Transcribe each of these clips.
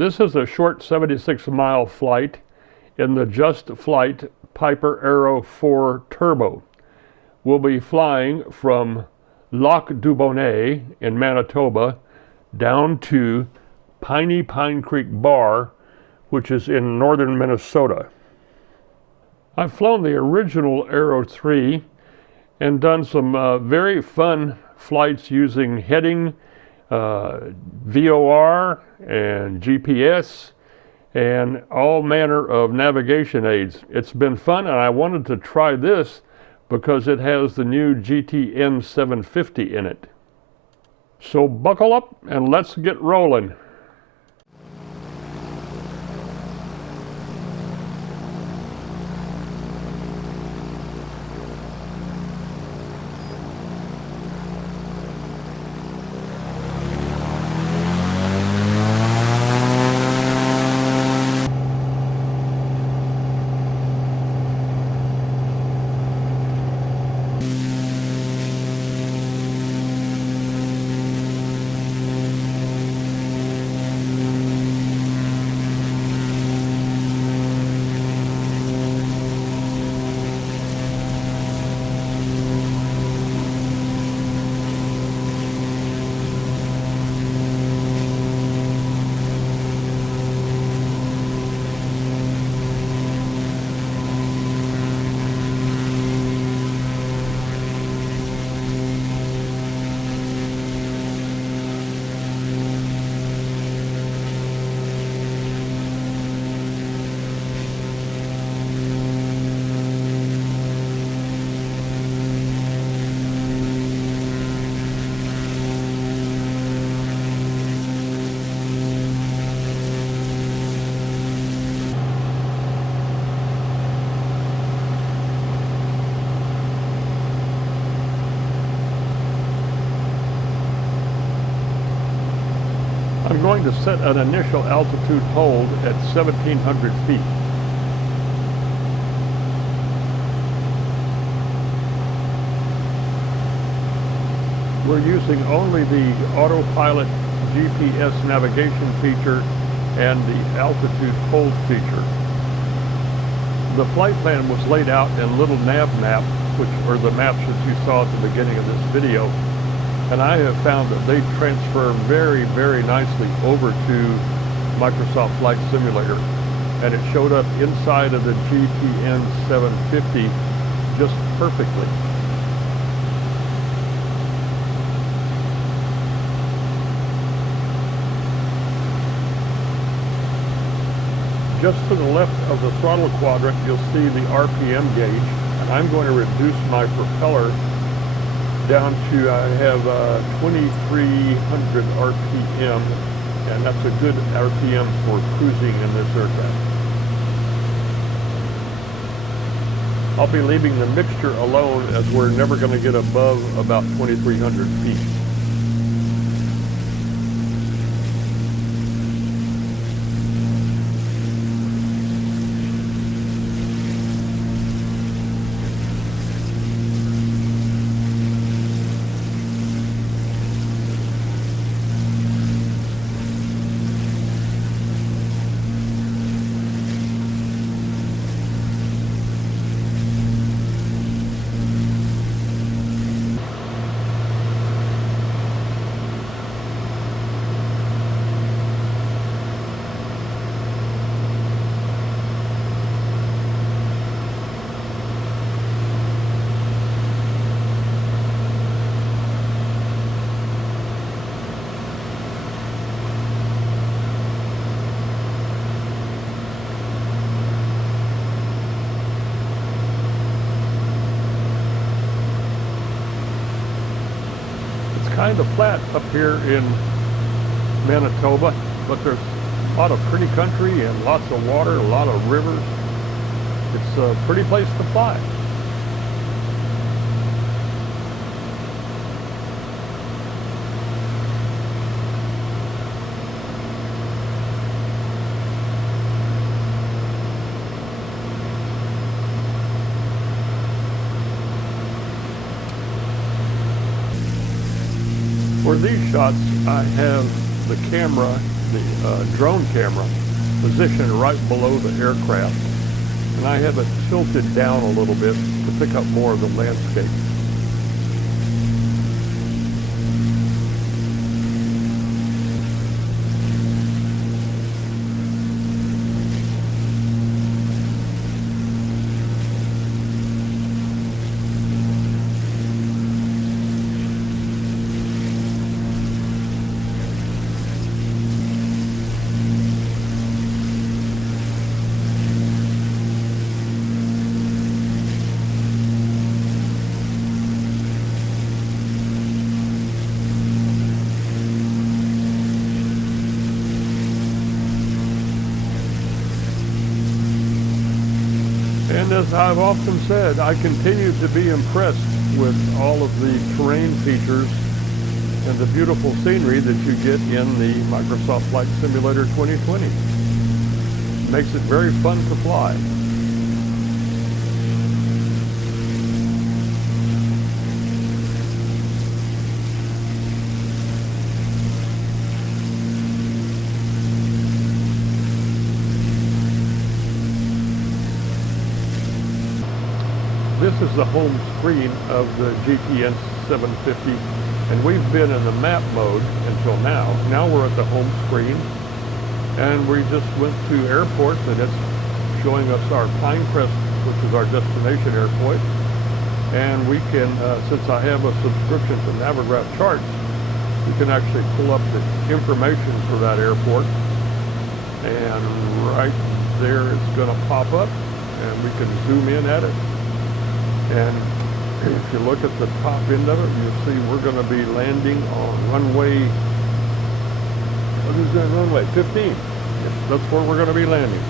This is a short 76-mile flight in the Just Flight Piper Aero 4 Turbo. We'll be flying from Lac du Bonnet in Manitoba down to Pinecreek Bar, which is in northern Minnesota. I've flown the original Aero 3 and done some very fun flights using heading, VOR, and GPS, and all manner of navigation aids. It's been fun, and I wanted to try this because it has the new GTN750 in it. So buckle up and let's get rolling. I'm going to set an initial altitude hold at 1,700 feet. We're using only the AutoPilot GPS navigation feature and the altitude hold feature. The flight plan was laid out in little nav maps, which are the maps that you saw at the beginning of this video. And I have found that they transfer very, very nicely over to Microsoft Flight Simulator. And it showed up inside of the GTN750 just perfectly. Just to the left of the throttle quadrant, you'll see the RPM gauge. And I'm going to reduce my propeller down to, I have 2,300 RPM, and that's a good RPM for cruising in this aircraft. I'll be leaving the mixture alone as we're never going to get above about 2,300 feet. Kind of flat up here in Manitoba, but there's a lot of pretty country and lots of water, a lot of rivers. It's a pretty place to fly. For these shots, I have the camera the drone camera positioned right below the aircraft, and I have it tilted down a little bit to pick up more of the landscape. And as I've often said, I continue to be impressed with all of the terrain features and the beautiful scenery that you get in the Microsoft Flight Simulator 2020. It makes it very fun to fly. This is the home screen of the GTN750, and we've been in the map mode until now. Now we're at the home screen, and we just went to airports, and it's showing us our Pinecreek, which is our destination airport. And we can, since I have a subscription to Navigraph Charts, you can actually pull up the information for that airport, and right there it's going to pop up, and we can zoom in at it. And if you look at the top end of it, you'll see we're going to be landing on runway, what is that runway? 15. Yes, that's where we're going to be landing.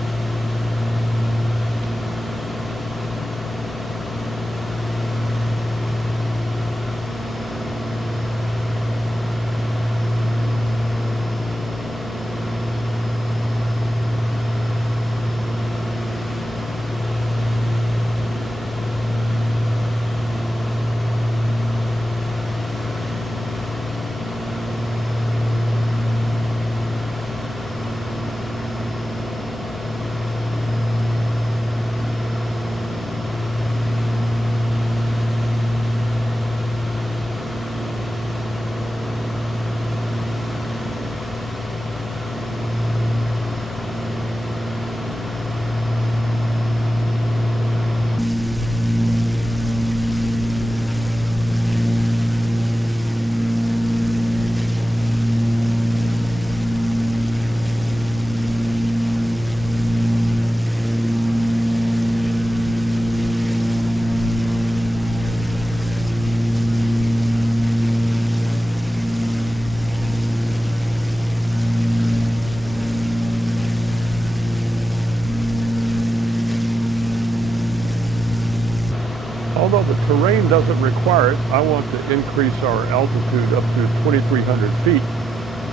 Although the terrain doesn't require it, I want to increase our altitude up to 2,300 feet.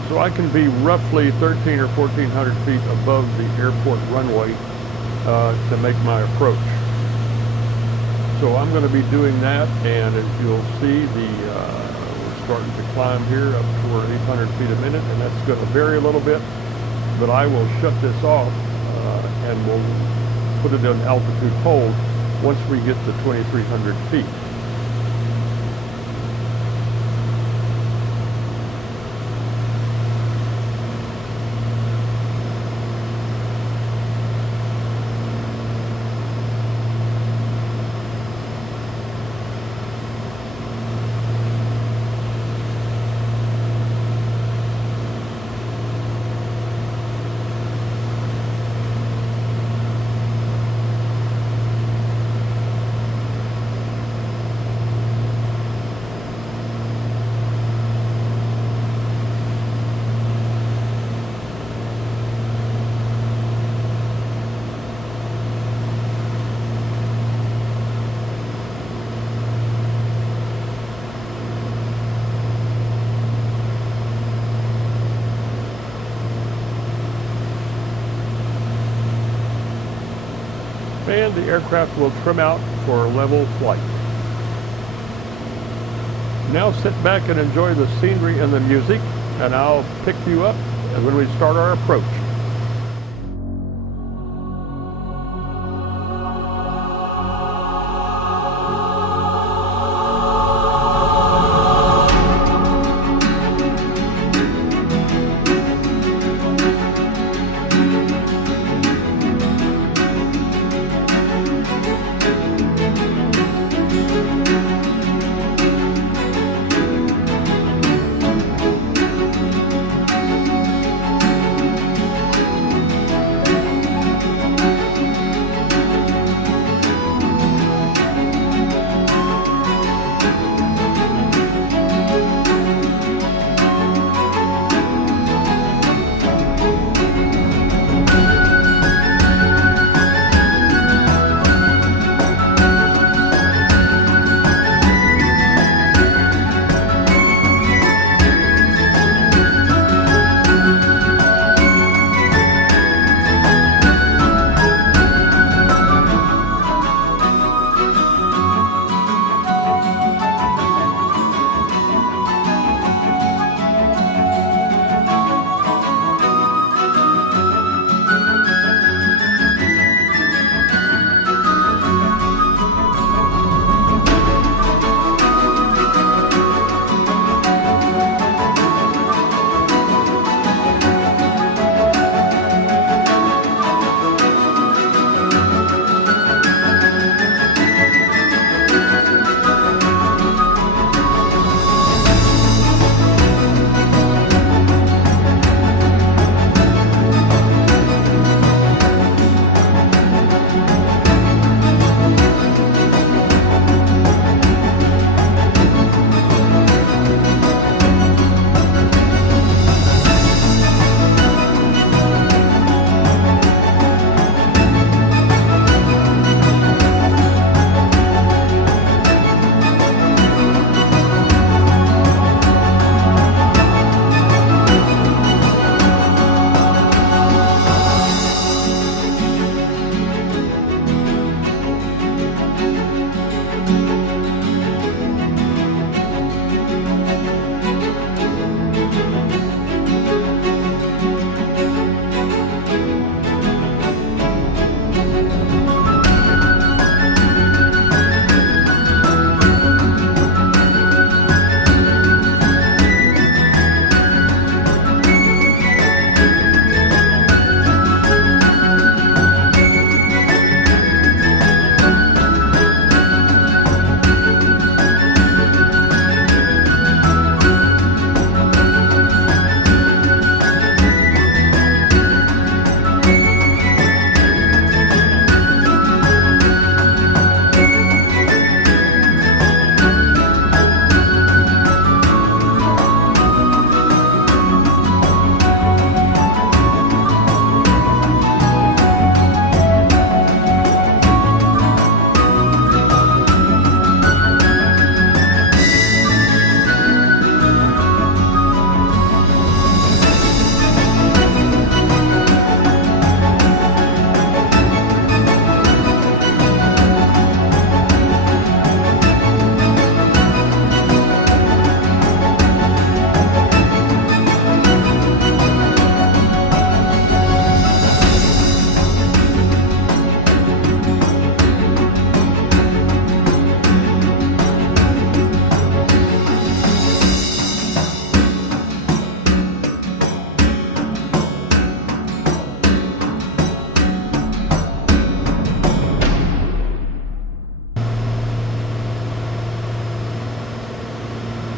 So I can be roughly 1,300 or 1,400 feet above the airport runway to make my approach. So I'm going to be doing that, and as you'll see, we're starting to climb here up toward 800 feet a minute, and that's going to vary a little bit, but I will shut this off and we'll put it in altitude hold once we get to 2,300 feet. And the aircraft will trim out for level flight. Now sit back and enjoy the scenery and the music, and I'll pick you up when we start our approach.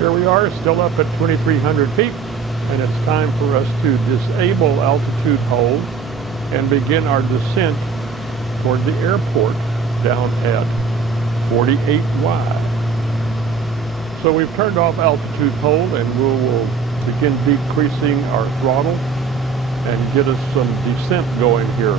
Here we are, still up at 2,300 feet, and it's time for us to disable altitude hold and begin our descent toward the airport down at 48Y. So we've turned off altitude hold, and we will begin decreasing our throttle and get us some descent going here.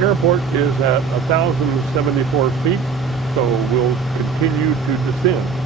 airport is at 1,074 feet, so we'll continue to descend.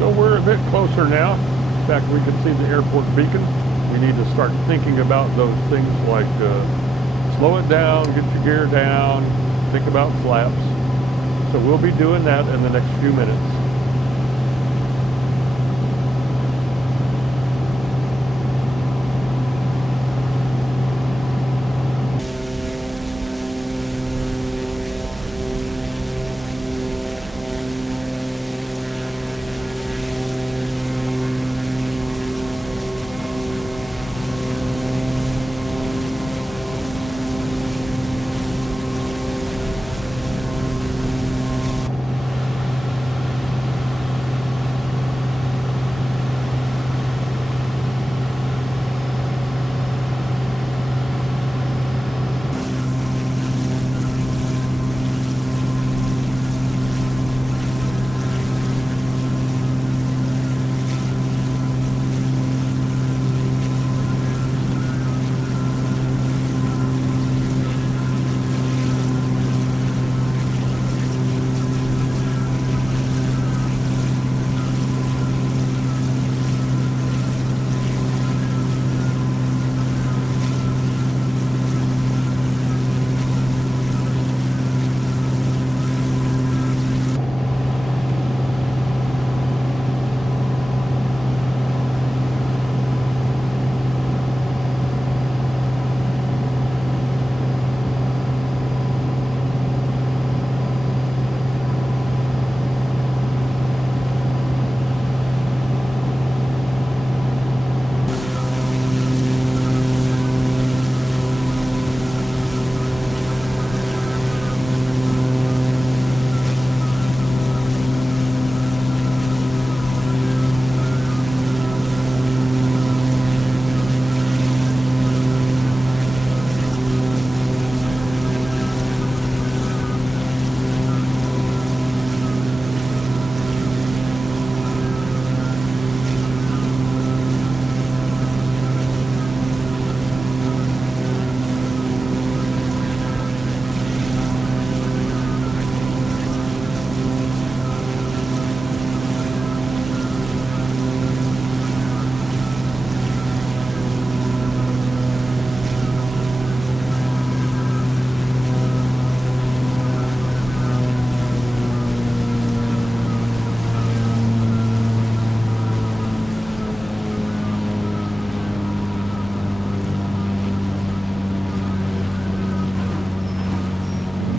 So we're a bit closer now. In fact, we can see the airport beacon. We need to start thinking about those things like slow it down, get your gear down, think about flaps. So we'll be doing that in the next few minutes.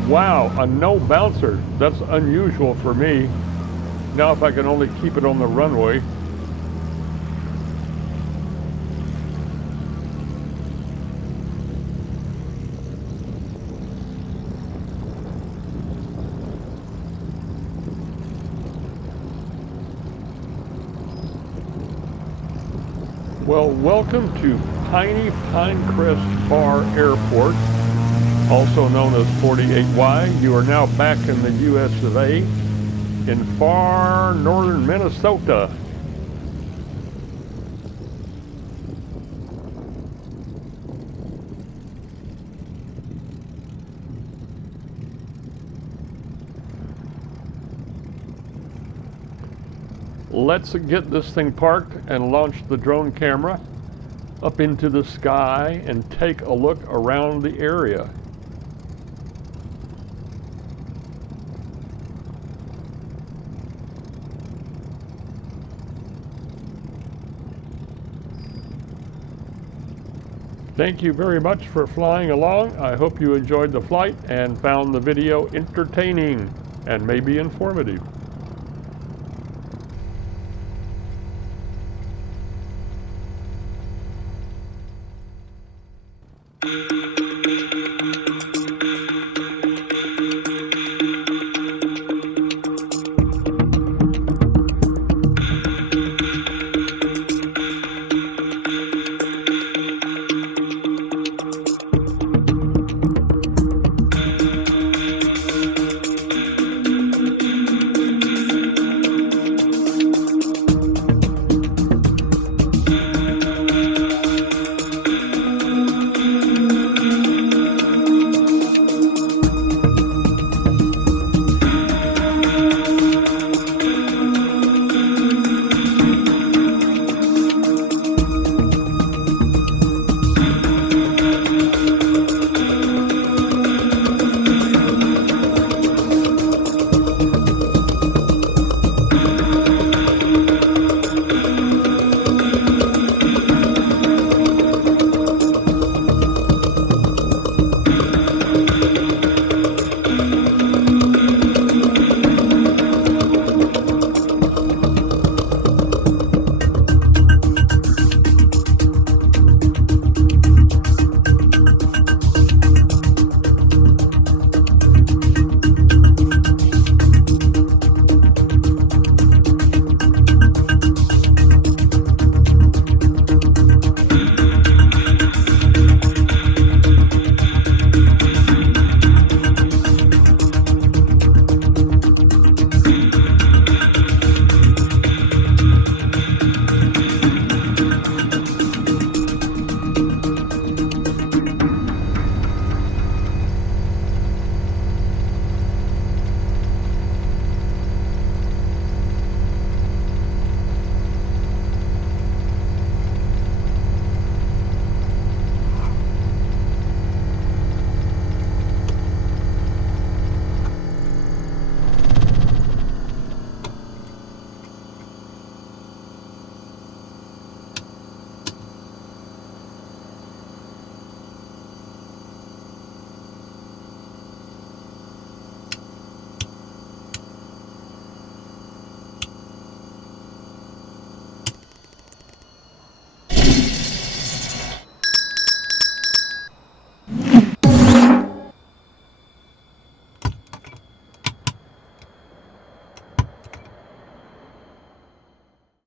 Wow, a no bouncer. That's unusual for me. Now if I can only keep it on the runway. Well, welcome to Pinecreek Bar Airport, also known as 48Y. You are now back in the US of A in far northern Minnesota. let's get this thing parked and launch the drone camera up into the sky and take a look around the area. Thank you very much for flying along. I hope you enjoyed the flight and found the video entertaining and maybe informative.